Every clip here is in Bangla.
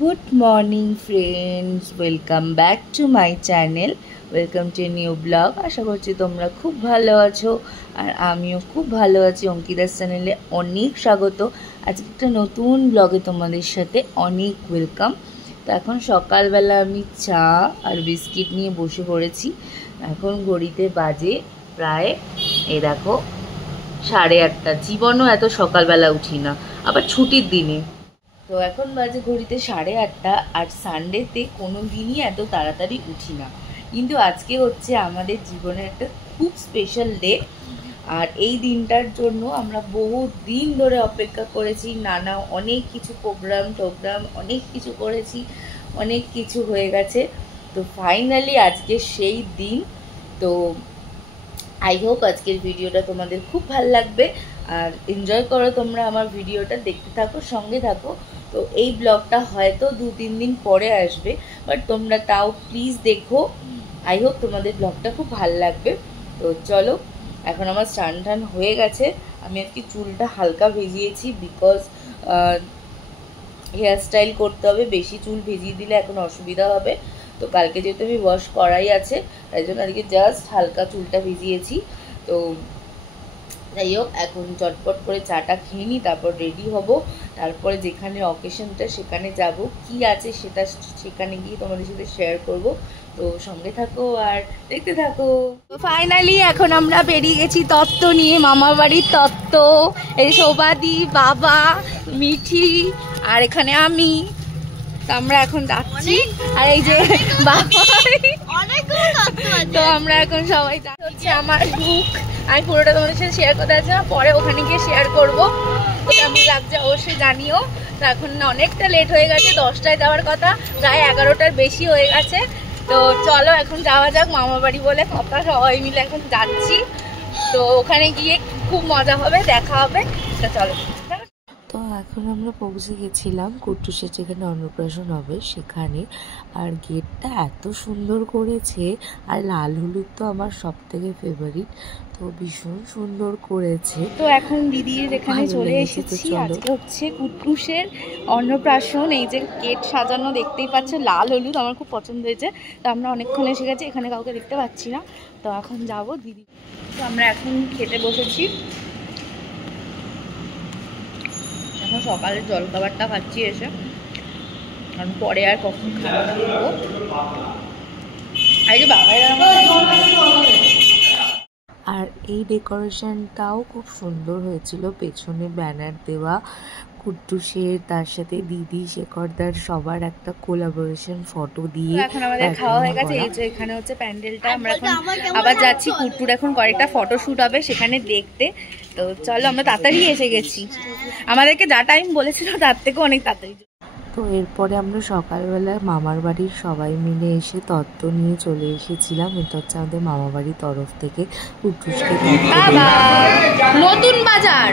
Good morning friends, welcome back to my channel, welcome to new blog. আশা করছি তোমরা খুব ভালো আছো আর আমিও খুব ভালো আছি। অঙ্কিতার চ্যানেলে অনেক স্বাগত। আজকে একটা নতুন ব্লগে তোমাদের সাথে অনেক ওয়েলকাম। তো এখন সকালবেলা আমি চা আর বিস্কিট নিয়ে বসে পড়েছি। এখন ঘড়িতে বাজে প্রায় দেখো 8:30। জীবনও এত সকালবেলা উঠি না, আবার ছুটির দিনে। তো এখন বাজে ঘড়িতে 8:30, আর সানডেতে কোনো দিনই এত তাড়াতাড়ি উঠি না। কিন্তু আজকে হচ্ছে আমাদের জীবনের একটা খুব স্পেশাল ডে, আর এই দিনটার জন্য আমরা বহু দিন ধরে অপেক্ষা করেছি। অনেক কিছু প্রোগ্রাম অনেক কিছু করেছি, অনেক কিছু হয়ে গেছে। তো ফাইনালি আজকে সেই দিন। তো আই হোপ আজকের ভিডিওটা তোমাদের খুব ভালো লাগবে, আর এনজয় করো তোমরা আমার ভিডিওটা, দেখতে থাকো, সঙ্গে থাকো। তো এই ব্লগটা হয়তো 2-3 দিন পরে আসবে, বাট তোমরা তাও প্লিজ দেখো। আই হোপ তোমাদের ব্লগটা খুব ভালো লাগবে। তো চলো, এখন আমার স্নান টান হয়ে গেছে। আমি আজকে চুলটা হালকা ভিজিয়েছি, বিকজ হেয়ার স্টাইল করতে হবে। বেশি চুল ভিজিয়ে দিলে এখন অসুবিধা হবে। তো কালকে যেহেতু আমি ওয়াশ করাই আছে, তাই জন্য আজকে জাস্ট হালকা চুলটা ভিজিয়েছি। তো যাই হোক, এখন চটপট করে চাটা খেয়ে নিই, তারপর রেডি হব। তারপরে যেখানে অকেশনটা সেখানে যাব, কি আছে সেটা সেখানে গিয়ে তোমাদের সাথে শেয়ার করব। তো সঙ্গে থাকো আর দেখতে থাকো। তো ফাইনালি এখন আমরা বেরিয়ে গেছি তত্ত্ব নিয়ে, মামার বাড়ির তত্ত্ব। এই শোভাদি, বাবা, মিঠি আর এখানে আমি। তো আমরা এখন যাচ্ছি, আর এই যে বাবা, তো আমরা এখন সবাই যাচ্ছি। আমার লুক আমি পুরোটা তোমাদের সাথে শেয়ার করতে চাচ্ছি না, পরে ওখানে গিয়ে শেয়ার করবো। তো কেমন লাগছে অবশ্যই জানিও। তো এখন অনেকটা লেট হয়ে গেছে, 10টায় যাওয়ার কথা, প্রায় 11টার বেশি হয়ে গেছে। তো চলো এখন যাওয়া যাক, মামা বাড়ি বলে কথা, সবাই মিলে এখন যাচ্ছি। তো ওখানে গিয়ে খুব মজা হবে, দেখা হবে। তো চলো। তো এখন আমরা পৌঁছে গেছিলাম কুট্টুসের যেখানে অন্নপ্রাশন হবে সেখানে। আর গেটটা এত সুন্দর করেছে, আর লাল হলুদ তো আমার সব থেকে ফেভারিট, তো ভীষণ সুন্দর করেছে। তো এখন দিদির এখানে চলে এসেছি। আজকে হচ্ছে কুট্টুসের অন্নপ্রাশন। এই যে গেট সাজানো দেখতেই পাচ্ছ, লাল হলুদ আমার খুব পছন্দ হয়েছে। তো আমরা অনেকক্ষণ এসে গেছি, এখানে কাউকে দেখতে পাচ্ছি না। তো এখন যাব দিদি। তো আমরা এখন খেতে বসেছি। এখন সকালের জলখাবারটা খাচ্ছি এসে, কারণ পরে আর কখন খাওয়া দাওয়া করবো। এই যে বাবাই আর এই ডেকোরেশনটাও খুব সুন্দর হয়েছিল, পেছনে ব্যানার দেওয়া কুট্টুসের, তার সাথে দিদি, শেখরদার সবার একটা কোলাবোরেশন ফটো দিয়ে। এখন আমাদের খাওয়া হয়ে গেছে। এই যে এখানে হচ্ছে প্যান্ডেলটা, আমরা এখন আবার যাচ্ছি কুট্টুর এখন কয়েকটা ফটোশ্যুট হবে সেখানে দেখতে। তো চলো, আমরা তাড়াতাড়ি এসে গেছি, আমাদেরকে যা টাইম বলেছিল তার থেকে অনেক তাড়াতাড়ি। তো এরপরে আমরা সকালবেলায় মামার বাড়ির সবাই মিলে এসে তত্ত্ব নিয়ে চলে এসেছিলাম। এটা হচ্ছে আমাদের মামা বাড়ির তরফ থেকে কুট্টুসকে নতুন বাজার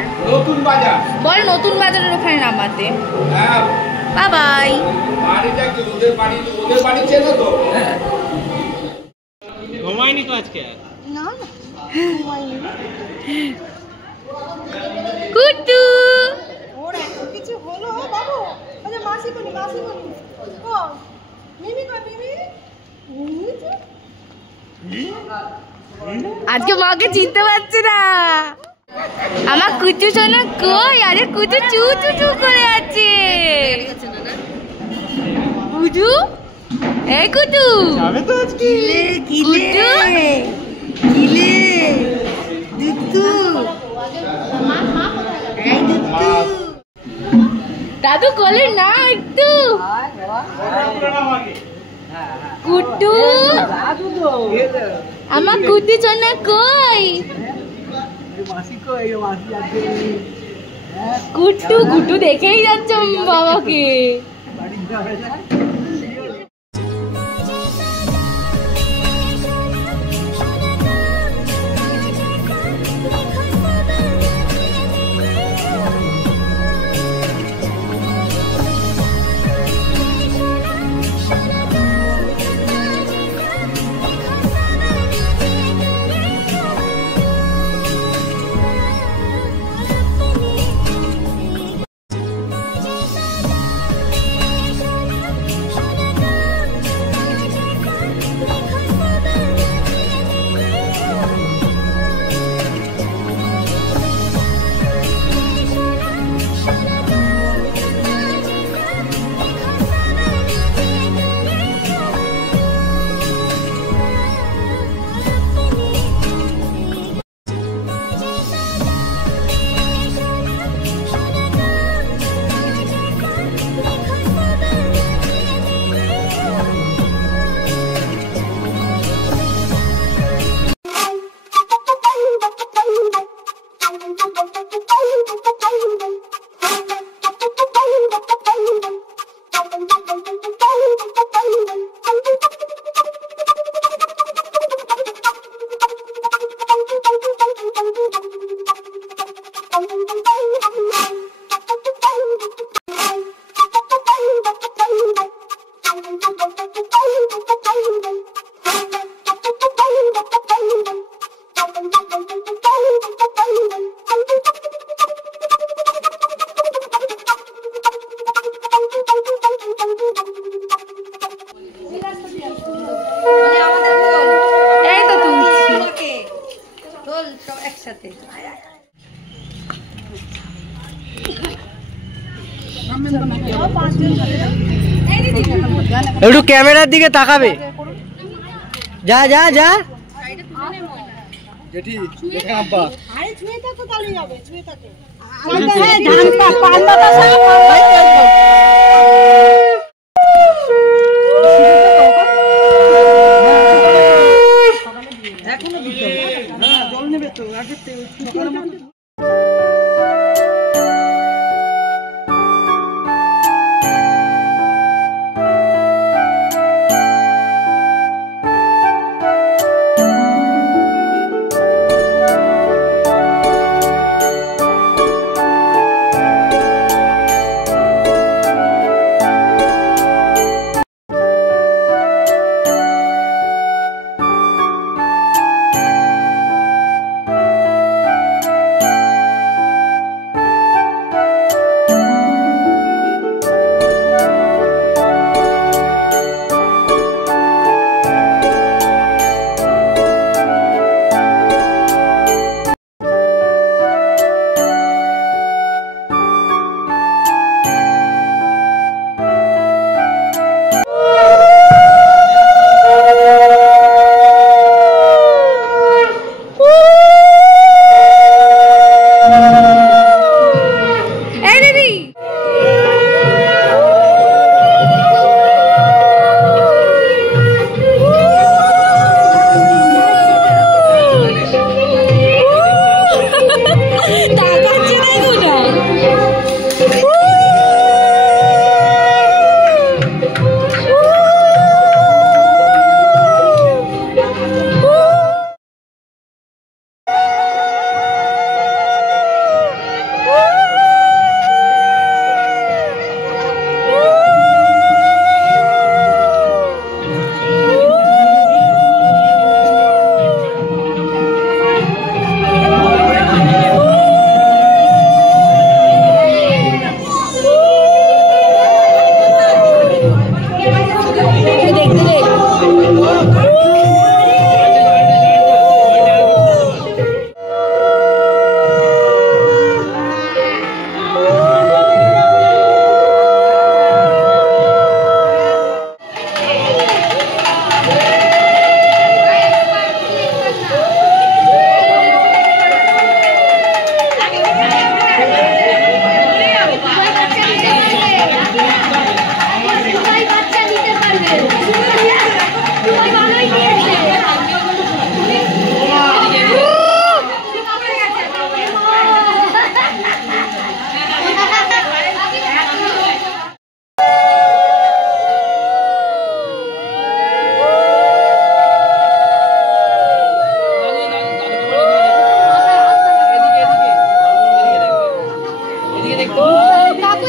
বল, নতুন বাজারের ওখানে নামাতে। বাই। ঘুমায়নি তো আজকে? না কুট্টু ওর এত কিছু হলো বাবু। আচ্ছা মাসি কোনি ও মিমি আজকে মাকে চিনতে পারছি না। আমার কুচু সোনা কই? আরে কুচু চু চু চু করে আছে। কুচু, এই কুচু যাবে তো আজকে কুচু কিলে দুত্তু এই দুত্তু দাদু কোলে না একটু। কুট্টু, আমার কুটু সোনা কই? কুট্টু কুটু দেখেই যাচ্ছে বাবাকে। একটু ক্যামেরার দিকে তাকাবে। যা যা যা আরে ছুঁয়ে থাকো তাহলে যাবে, ছুঁয়ে থাকো। এখনো দিতে হবে, হ্যাঁ জল নেবে তো আগে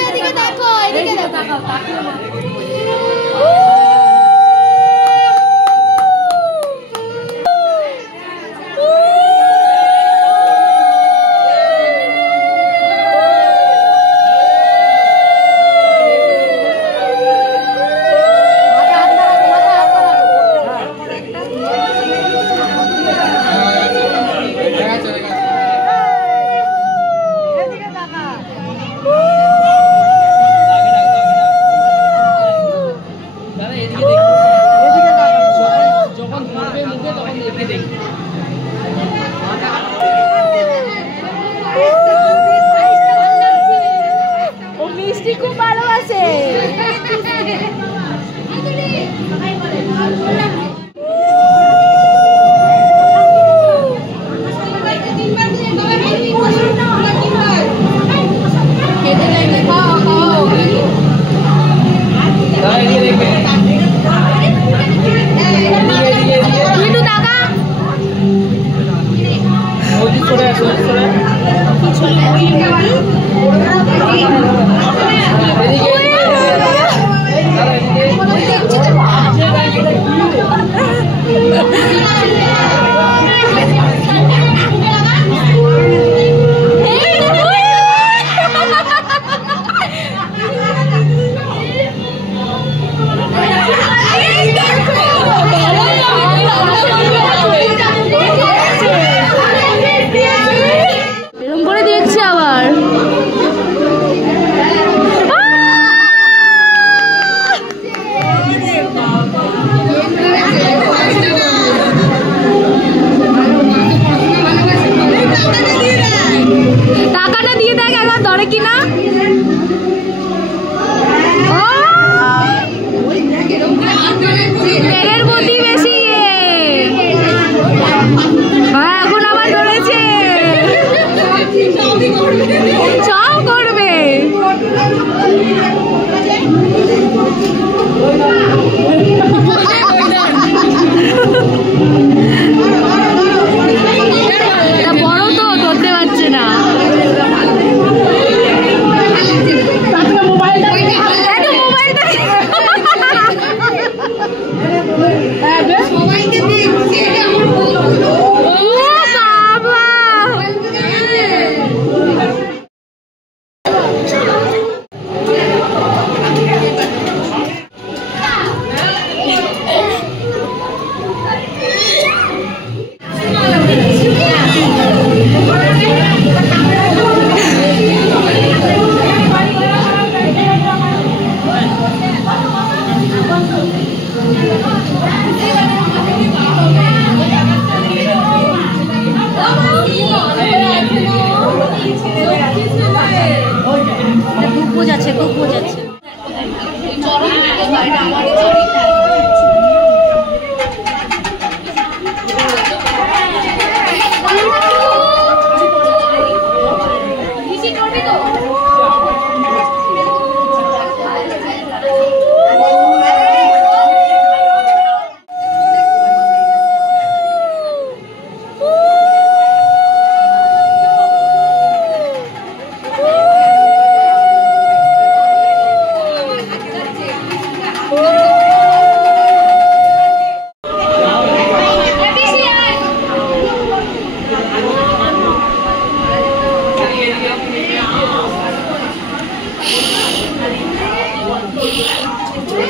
এদিকে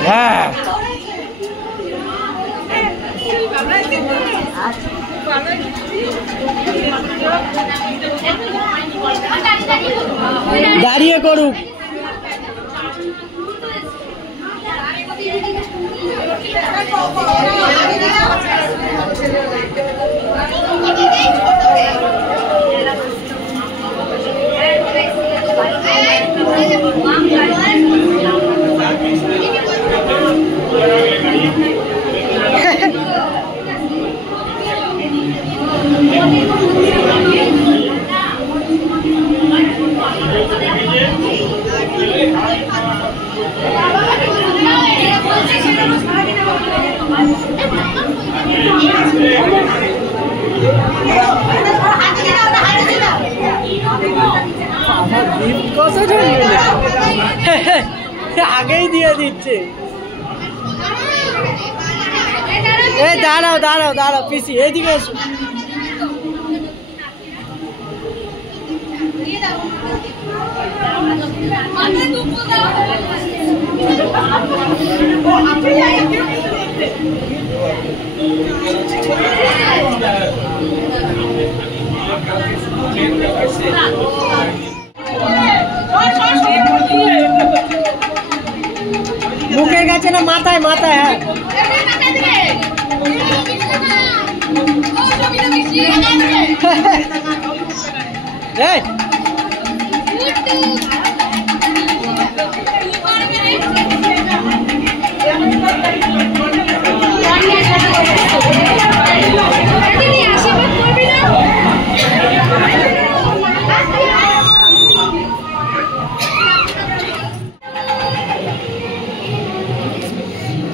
হ্যাঁ দাঁড়িয়ে করুক। আগেই দিয়ে দিচ্ছে। এই দাঁড়াও দাঁড়াও দাঁড়াও পিসি এদিকে এসো। মুখের কাছে না মাথায় মাথায়। হ্যাঁ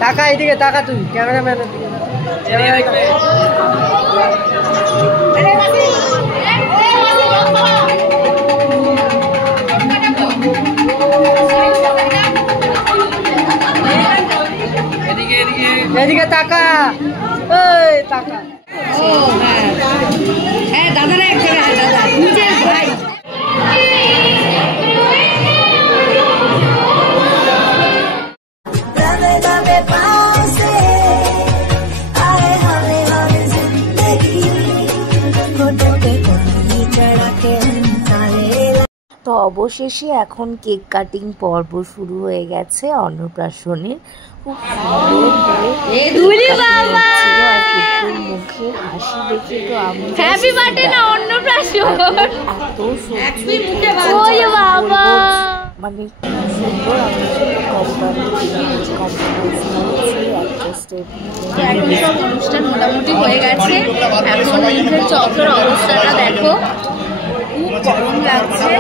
টাকা এদিকে টাকা, তুই ক্যামেরাম্যান এদিকে টাকা, ওই টাকা। ও হ্যাঁ হ্যাঁ দাদারা এক জায়গায়, দাদা নিজের ভাই। তো অবশেষে এখন কেক কাটিং পর্ব শুরু হয়ে গেছে অন্নপ্রাশনের। খুব সুন্দর মুখে হাসি দেখে তো আমি হ্যাপি বার্থডে না অন্নপ্রাশন, এত সত্যি মানে সুন্দর। আমি সব অনুষ্ঠান মোটামুটি হয়ে গেছে। এখন মুখের চোখের অবস্থাটা দেখো, খুব গরম লাগছে।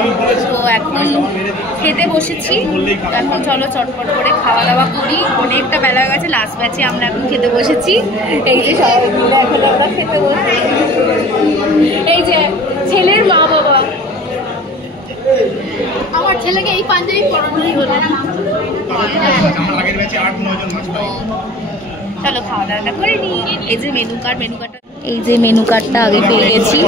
তো এখন খেতে বসেছি। এখন চলো চটপট করে খাওয়া দাওয়া করি। অনেকটা বেলা হয়ে গেছে, লাস্ট ব্যাচে আমরা এখন খেতে বসেছি। এই যে সবাই মিলে এখন আমরা খেতে বসেছি। এই যে ছেলের মা বাবা, আমার ছেলেকে এই পাঞ্জাবি পরানোই হলো। চলো খাওয়া দাওয়াটা করে নিই। এই যে মেনু কার্ডটা, এই যে মেনু কার্ডটা আগে পেয়ে গেছি।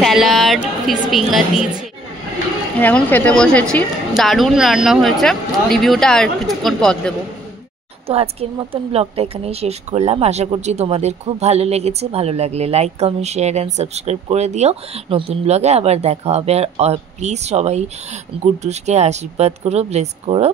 স্যালাড, ফিশ ফিঙ্গার দিয়েছে। এখন খেতে বসেছি। দারুণ রান্না হয়েছে। রিভিউটা আর কিছুক্ষণ পর দেবো। তো আজকের মতন ব্লগটা এখানেই শেষ করলাম। আশা করছি তোমাদের খুব ভালো লেগেছে। ভালো লাগলে like, comment, share and subscribe করে দিও। নতুন ব্লগে আবার দেখা হবে। আর প্লিজ সবাই গুড্ডুসকে আশীর্বাদ করো, ব্লেস করো।